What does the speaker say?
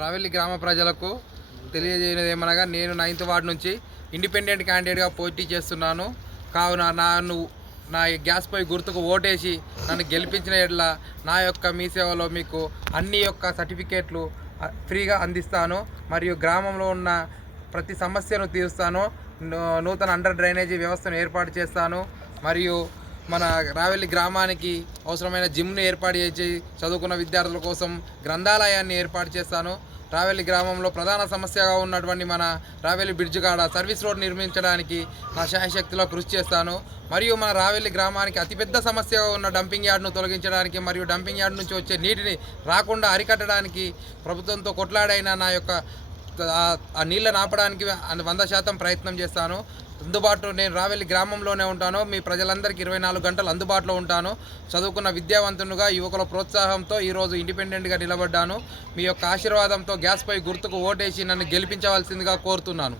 రావెల్లి గ్రామ ప్రజలకు తెలియజేయనిది ఏమనగా నేను 9th వార్డు నుంచి ఇండిపెండెంట్ క్యాండిడేట్గా పోటీ చేస్తున్నాను. కావున నా గ్యాస్ పై గుర్తుకు ఓటేసి నన్ను గెలిపించిన ఎడ్ల నా యొక్క మీ సేవలో మీకు అన్ని యొక్క సర్టిఫికేట్లు ఫ్రీగా అందిస్తాను. మరియు గ్రామంలో ఉన్న ప్రతి సమస్యను తీరుస్తాను. నూతన అండర్ డ్రైనేజీ వ్యవస్థను ఏర్పాటు చేస్తాను. మరియు మన రావెల్లి గ్రామానికి అవసరమైన జిమ్ను ఏర్పాటు చేసి చదువుకున్న విద్యార్థుల కోసం గ్రంథాలయాన్ని ఏర్పాటు చేస్తాను. రావెల్లి గ్రామంలో ప్రధాన సమస్యగా ఉన్నటువంటి మన రావెల్లి బ్రిడ్జ్ కాడ సర్వీస్ రోడ్ నిర్మించడానికి నా శాయశక్తిలో కృషి చేస్తాను. మరియు మన రావెల్లి గ్రామానికి అతిపెద్ద సమస్యగా ఉన్న డంపింగ్ యార్డ్ను తొలగించడానికి మరియు డంపింగ్ యార్డ్ నుంచి వచ్చే నీటిని రాకుండా అరికట్టడానికి ప్రభుత్వంతో కొట్లాడైన నా యొక్క ఆ నీళ్ళని ఆపడానికి 100% ప్రయత్నం చేస్తాను. నేను రావెల్లి గ్రామంలోనే ఉంటాను. మీ ప్రజలందరికీ 24 గంటలు అందుబాటులో ఉంటాను. చదువుకున్న విద్యావంతునిగా యువకుల ప్రోత్సాహంతో ఈరోజు ఇండిపెండెంట్గా నిలబడ్డాను. మీ యొక్క ఆశీర్వాదంతో గ్యాస్ పై గుర్తుకు ఓటేసి నన్ను గెలిపించవలసిందిగా కోరుతున్నాను.